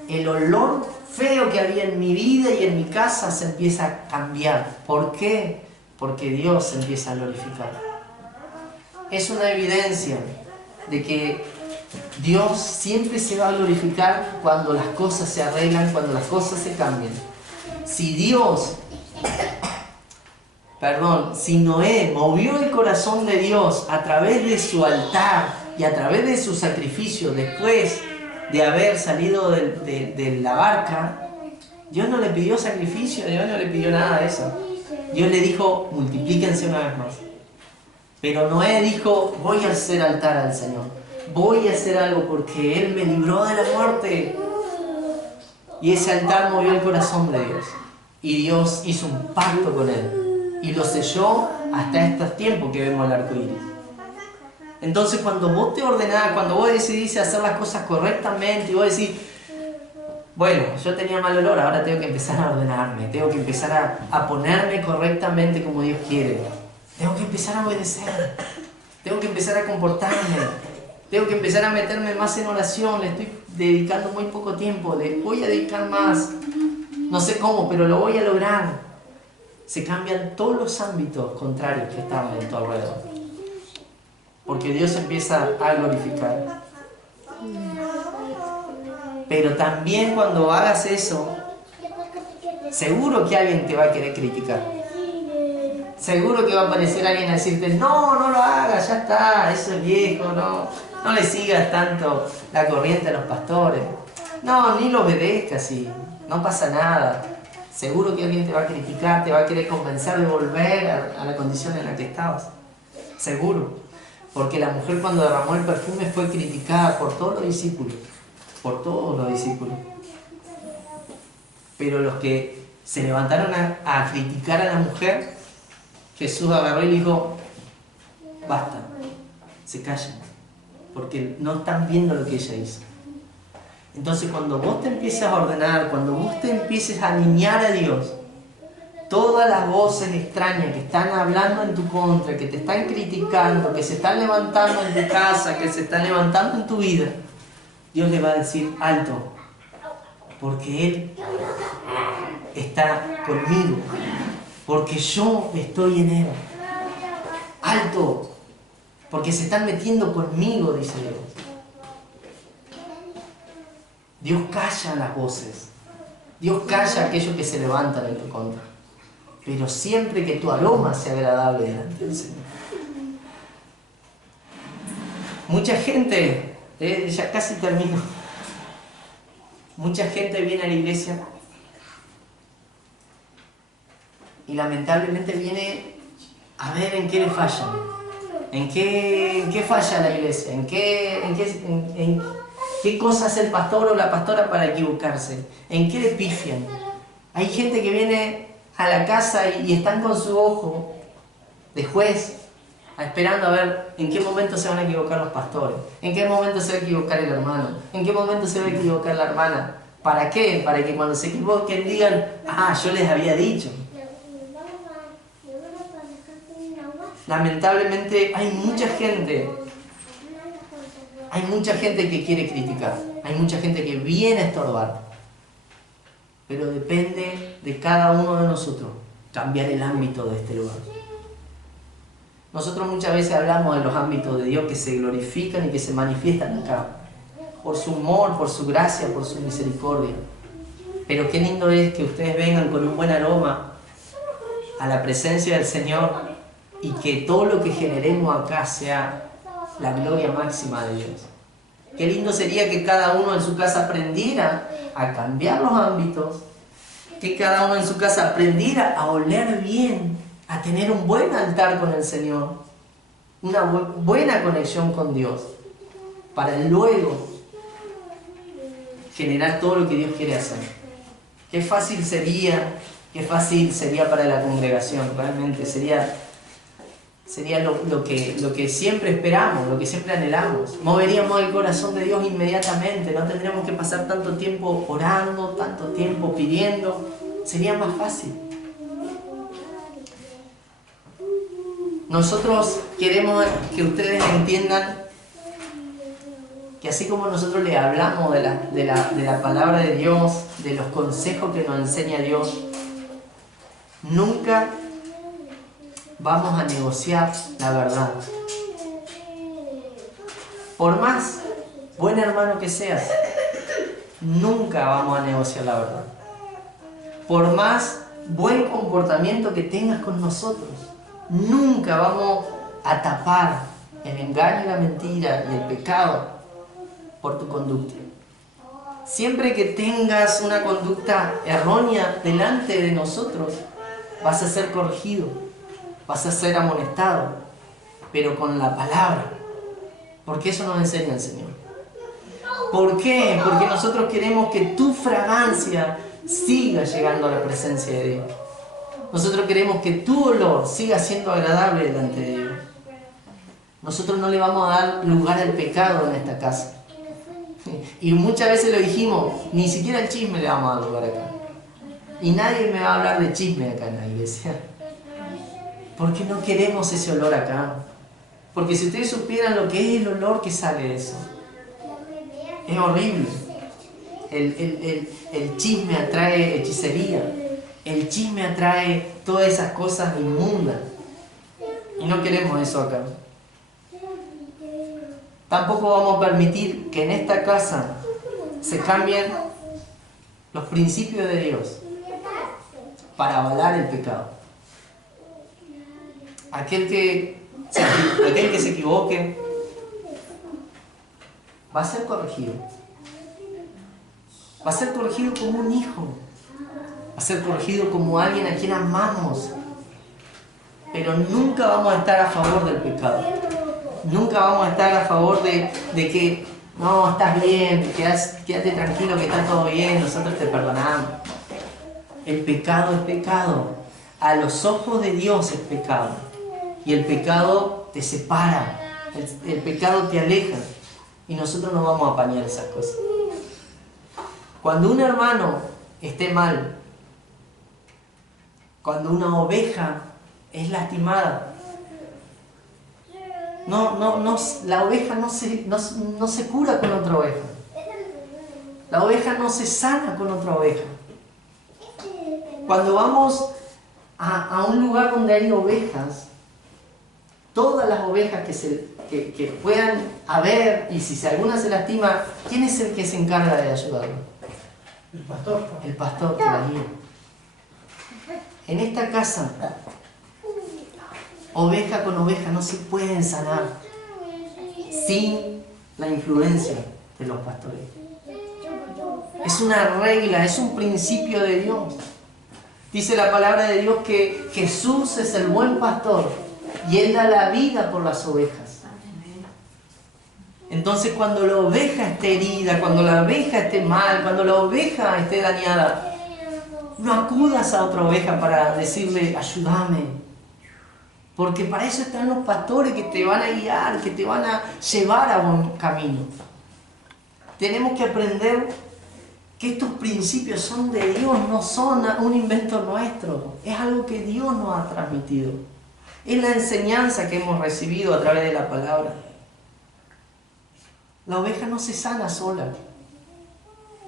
El olor feo que había en mi vida y en mi casa se empieza a cambiar. ¿Por qué? Porque Dios se empieza a glorificar. Es una evidencia de que Dios siempre se va a glorificar cuando las cosas se arreglan, cuando las cosas se cambian. Si Noé movió el corazón de Dios a través de su altar y a través de su sacrificio después de haber salido de la barca, Dios no le pidió sacrificio, Dios no le pidió nada de eso. Dios le dijo, multiplíquense una vez más. Pero Noé dijo, voy a hacer altar al Señor. Voy a hacer algo porque Él me libró de la muerte. Y ese altar movió el corazón de Dios. Y Dios hizo un pacto con Él. Y lo selló hasta estos tiempos que vemos el arco iris. Entonces cuando vos te ordenás, cuando vos decidís hacer las cosas correctamente y vos decís, bueno, yo tenía mal olor, ahora tengo que empezar a ordenarme, tengo que empezar a ponerme correctamente como Dios quiere, tengo que empezar a obedecer, tengo que empezar a comportarme, tengo que empezar a meterme más en oración, le estoy dedicando muy poco tiempo, le voy a dedicar más, no sé cómo, pero lo voy a lograr. Se cambian todos los ámbitos contrarios que estaban en tu alrededor, porque Dios empieza a glorificar. Pero también cuando hagas eso, seguro que alguien te va a querer criticar. Seguro que va a aparecer alguien a decirte, no, no lo hagas, ya está, eso es viejo, no le sigas tanto la corriente a los pastores. No, ni lo obedezcas, y no pasa nada. Seguro que alguien te va a criticar, te va a querer convencer de volver a la condición en la que estabas. Seguro. Porque la mujer cuando derramó el perfume fue criticada por todos los discípulos. Por todos los discípulos. Pero los que se levantaron a criticar a la mujer, Jesús agarró y dijo, basta, se callan, porque no están viendo lo que ella hizo. Entonces cuando vos te empieces a ordenar, cuando vos te empieces a alinear a Dios, todas las voces extrañas que están hablando en tu contra, que te están criticando, que se están levantando en tu casa, que se están levantando en tu vida, Dios le va a decir alto, porque Él está conmigo, porque yo estoy en Él. Alto, porque se están metiendo conmigo, dice Dios. Dios calla las voces, Dios calla a aquellos que se levantan en tu contra, pero siempre que tu aroma sea agradable delante del Señor. Mucha gente, ya casi termino, mucha gente viene a la iglesia y lamentablemente viene a ver en qué le fallan, en qué falla la iglesia, en qué cosa hace el pastor o la pastora para equivocarse, en qué le pifian. Hay gente que viene a la casa y están con su ojo de juez, esperando a ver en qué momento se van a equivocar los pastores, en qué momento se va a equivocar el hermano, en qué momento se va a equivocar la hermana. ¿Para qué? Para que cuando se equivoquen digan, yo les había dicho. Lamentablemente hay mucha gente que quiere criticar, hay mucha gente que viene a estorbar, pero depende de cada uno de nosotros cambiar el ámbito de este lugar. Nosotros muchas veces hablamos de los ámbitos de Dios que se glorifican y que se manifiestan acá, por su amor, por su gracia, por su misericordia. Pero qué lindo es que ustedes vengan con un buen aroma a la presencia del Señor y que todo lo que generemos acá sea la gloria máxima de Dios. Qué lindo sería que cada uno en su casa aprendiera a cambiar los ámbitos, que cada uno en su casa aprendiera a oler bien, a tener un buen altar con el Señor, una buena conexión con Dios, para luego generar todo lo que Dios quiere hacer. Qué fácil sería para la congregación, realmente sería lo que siempre esperamos, lo que siempre anhelamos. Moveríamos el corazón de Dios inmediatamente, no tendríamos que pasar tanto tiempo orando, tanto tiempo pidiendo, sería más fácil. Nosotros queremos que ustedes entiendan que así como nosotros le hablamos de la palabra de Dios, de los consejos que nos enseña Dios, nunca vamos a negociar la verdad. Por más buen hermano que seas, nunca vamos a negociar la verdad. Por más buen comportamiento que tengas con nosotros, nunca vamos a tapar el engaño y la mentira y el pecado por tu conducta. Siempre que tengas una conducta errónea delante de nosotros, vas a ser corregido, vas a ser amonestado, pero con la palabra, porque eso nos enseña el Señor. ¿Por qué? Porque nosotros queremos que tu fragancia siga llegando a la presencia de Dios. Nosotros queremos que tu olor siga siendo agradable delante de Dios. Nosotros no le vamos a dar lugar al pecado en esta casa. Y muchas veces lo dijimos, ni siquiera el chisme le vamos a dar lugar acá. Y nadie me va a hablar de chisme acá en la iglesia. Porque no queremos ese olor acá. Porque si ustedes supieran lo que es el olor que sale de eso, es horrible. El chisme atrae hechicería. El chisme atrae todas esas cosas inmundas. Y no queremos eso acá. Tampoco vamos a permitir que en esta casa se cambien los principios de Dios para avalar el pecado. Aquel que se equivoque va a ser corregido. Va a ser corregido como un hijo. Va a ser corregido como alguien a quien amamos. Pero nunca vamos a estar a favor del pecado. Nunca vamos a estar a favor de que no, estás bien, quédate tranquilo que está todo bien, nosotros te perdonamos. El pecado es pecado. A los ojos de Dios es pecado. Y el pecado te separa. El pecado te aleja. Y nosotros no vamos a apañar esas cosas. Cuando un hermano esté mal, cuando una oveja es lastimada, la oveja no se cura con otra oveja. La oveja no se sana con otra oveja. Cuando vamos a un lugar donde hay ovejas, todas las ovejas que puedan haber, y si alguna se lastima, ¿quién es el que se encarga de ayudarlo? El pastor. El pastor que la guía. En esta casa, oveja con oveja no se pueden sanar sin la influencia de los pastores. Es una regla, es un principio de Dios. Dice la palabra de Dios que Jesús es el buen pastor y Él da la vida por las ovejas. Entonces cuando la oveja esté herida, cuando la oveja esté mal, cuando la oveja esté dañada, no acudas a otra oveja para decirle, ayúdame. Porque para eso están los pastores que te van a guiar, que te van a llevar a buen camino. Tenemos que aprender que estos principios son de Dios, no son un invento nuestro. Es algo que Dios nos ha transmitido. Es la enseñanza que hemos recibido a través de la palabra. La oveja no se sana sola.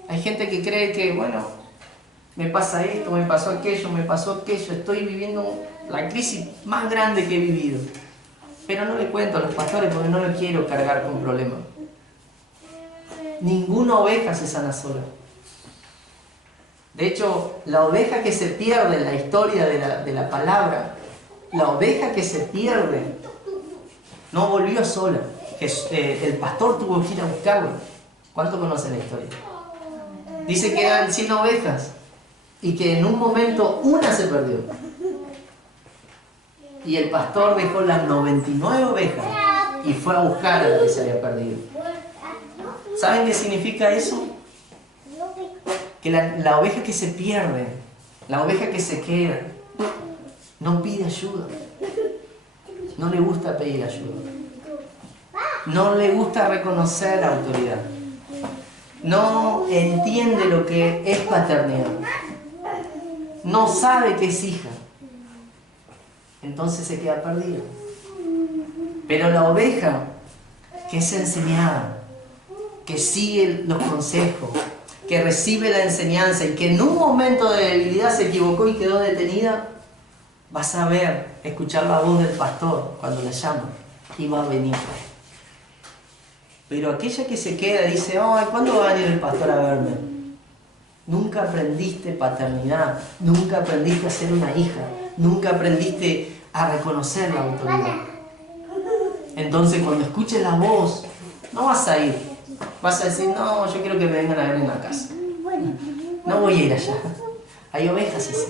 Hay gente que cree que, bueno, me pasa esto, me pasó aquello, estoy viviendo la crisis más grande que he vivido. Pero no le cuento a los pastores porque no lo quiero cargar con problemas. Ninguna oveja se sana sola. De hecho, la oveja que se pierde en la historia de la palabra, la oveja que se pierde, no volvió sola. el pastor tuvo que ir a buscarlo. ¿Cuánto conocen la historia? Dice que eran 100 ovejas y que en un momento una se perdió. Y el pastor dejó las 99 ovejas y fue a buscar a la que se había perdido. ¿Saben qué significa eso? Que la oveja que se pierde, la oveja que se queda, no pide ayuda. No le gusta pedir ayuda. No le gusta reconocer la autoridad. No entiende lo que es paternidad. No sabe que es hija. Entonces se queda perdida. Pero la oveja que es enseñada, que sigue los consejos, que recibe la enseñanza y que en un momento de debilidad se equivocó y quedó detenida, va a saber escuchar la voz del pastor cuando la llama y va a venir. Pero aquella que se queda dice, ay, ¿cuándo va a venir el pastor a verme? Nunca aprendiste paternidad, nunca aprendiste a ser una hija, nunca aprendiste a reconocer la autoridad. Entonces cuando escuches la voz, no vas a ir, vas a decir, no, yo quiero que me vengan a ver en la casa. No voy a ir allá, hay ovejas así.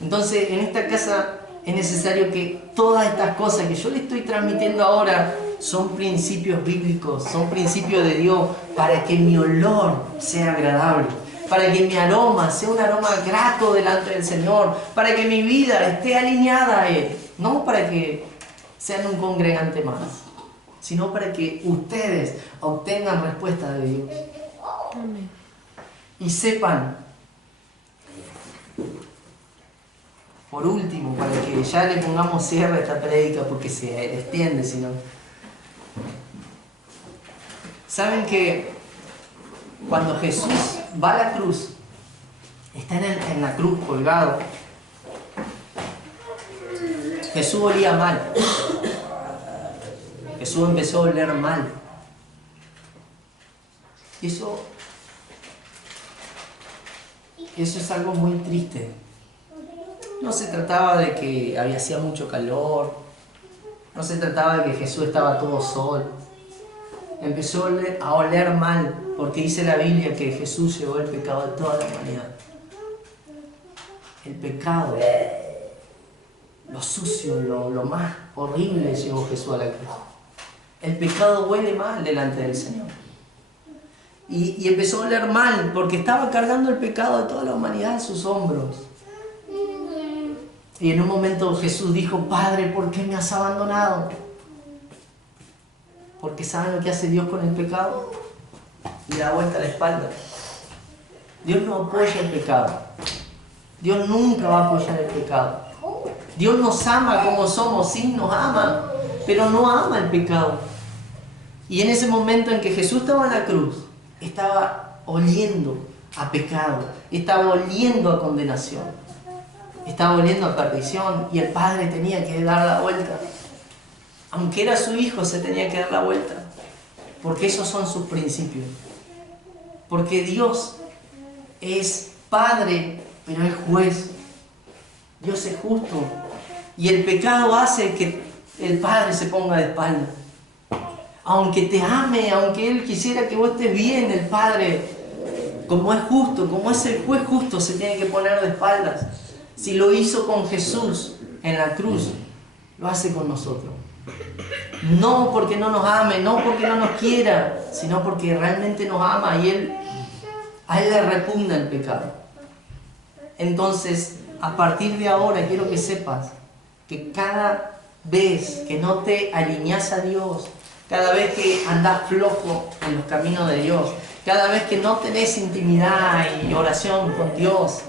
Entonces en esta casa es necesario que todas estas cosas que yo le estoy transmitiendo ahora son principios bíblicos, son principios de Dios para que mi olor sea agradable, para que mi aroma sea un aroma grato delante del Señor, para que mi vida esté alineada a Él, no para que sean un congregante más, sino para que ustedes obtengan respuesta de Dios. Amén. Y sepan, por último, para que ya le pongamos cierre a esta prédica porque se extiende, si no. Saben que cuando Jesús va a la cruz, está en la cruz colgado, Jesús olía mal. Jesús empezó a oler mal. Y eso es algo muy triste. No se trataba de que hacía mucho calor, no se trataba de que Jesús estaba todo solo. Empezó a oler mal, porque dice la Biblia que Jesús llevó el pecado de toda la humanidad. El pecado, lo sucio, lo más horrible llevó Jesús a la cruz. El pecado huele mal delante del Señor. Y empezó a oler mal, porque estaba cargando el pecado de toda la humanidad en sus hombros. Y en un momento Jesús dijo, Padre, ¿por qué me has abandonado? Porque ¿saben lo que hace Dios con el pecado? Le da vuelta la espalda. Dios no apoya el pecado. Dios nunca va a apoyar el pecado. Dios nos ama como somos, sí, nos ama, pero no ama el pecado. Y en ese momento en que Jesús estaba en la cruz, estaba oliendo a pecado, estaba oliendo a condenación, estaba oliendo a perdición, y el Padre tenía que dar la vuelta. Aunque era su hijo, se tenía que dar la vuelta, porque esos son sus principios. Porque Dios es Padre, pero es juez. Dios es justo. Y el pecado hace que el Padre se ponga de espalda. Aunque te ame, aunque Él quisiera que vos estés bien, el Padre, como es justo, como es el juez justo, se tiene que poner de espaldas. Si lo hizo con Jesús en la cruz, lo hace con nosotros. No porque no nos ame, no porque no nos quiera, sino porque realmente nos ama y a Él le repugna el pecado. Entonces, a partir de ahora quiero que sepas que cada vez que no te alineas a Dios, cada vez que andás flojo en los caminos de Dios, cada vez que no tenés intimidad y oración con Dios,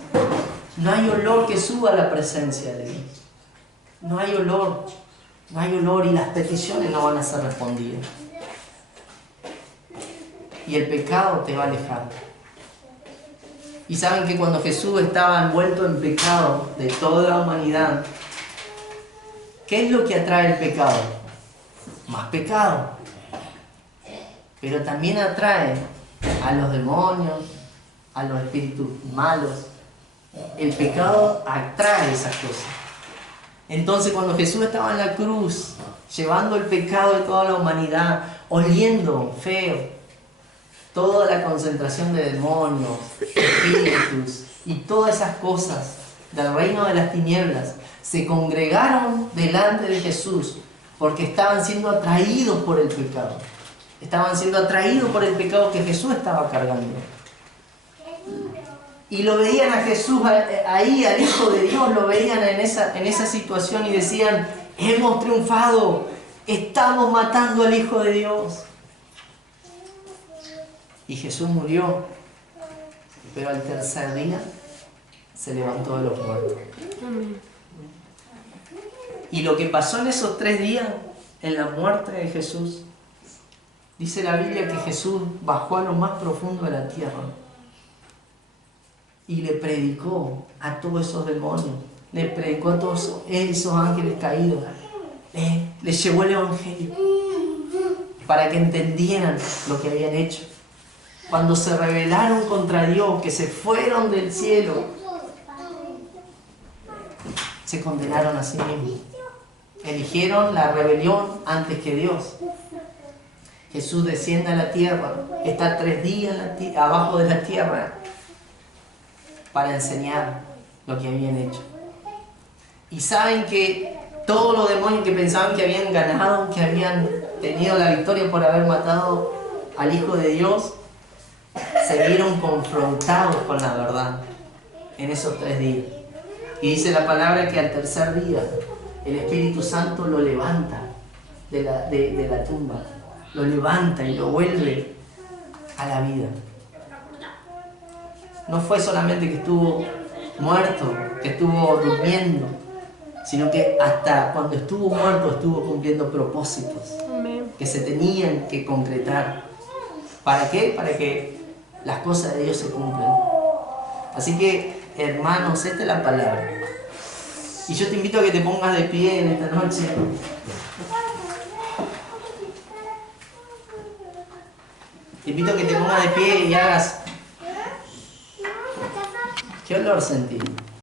no hay olor que suba a la presencia de Dios. No hay olor y las peticiones no van a ser respondidas. Y el pecado te va a alejar. Y saben que cuando Jesús estaba envuelto en pecado de toda la humanidad, ¿qué es lo que atrae el pecado? Más pecado. Pero también atrae a los demonios, a los espíritus malos. El pecado atrae esas cosas. Entonces cuando Jesús estaba en la cruz, llevando el pecado de toda la humanidad, oliendo feo, toda la concentración de demonios, espíritus y todas esas cosas del reino de las tinieblas, se congregaron delante de Jesús porque estaban siendo atraídos por el pecado. Estaban siendo atraídos por el pecado que Jesús estaba cargando. Y lo veían a Jesús ahí, al Hijo de Dios, lo veían en esa situación y decían: hemos triunfado, estamos matando al Hijo de Dios. Y Jesús murió, pero al tercer día se levantó de los muertos. Y lo que pasó en esos 3 días, en la muerte de Jesús, dice la Biblia que Jesús bajó a lo más profundo de la tierra y le predicó a todos esos demonios, le predicó a todos esos ángeles caídos, les llevó el Evangelio para que entendieran lo que habían hecho. Cuando se rebelaron contra Dios, que se fueron del cielo, se condenaron a sí mismos. Eligieron la rebelión antes que Dios. Jesús desciende a la tierra, está 3 días abajo de la tierra para enseñar lo que habían hecho. Y saben que todos los demonios que pensaban que habían ganado, que habían tenido la victoria por haber matado al Hijo de Dios, se vieron confrontados con la verdad en esos 3 días. Y dice la palabra que al tercer día el Espíritu Santo lo levanta de la tumba, lo levanta y lo vuelve a la vida. No fue solamente que estuvo muerto, que estuvo durmiendo, sino que hasta cuando estuvo muerto estuvo cumpliendo propósitos que se tenían que concretar. ¿Para qué? Para que las cosas de Dios se cumplan. Así que, hermanos, esta es la palabra. Y yo te invito a que te pongas de pie en esta noche. Te invito a que te pongas de pie y hagas... ¿Qué olor sentí?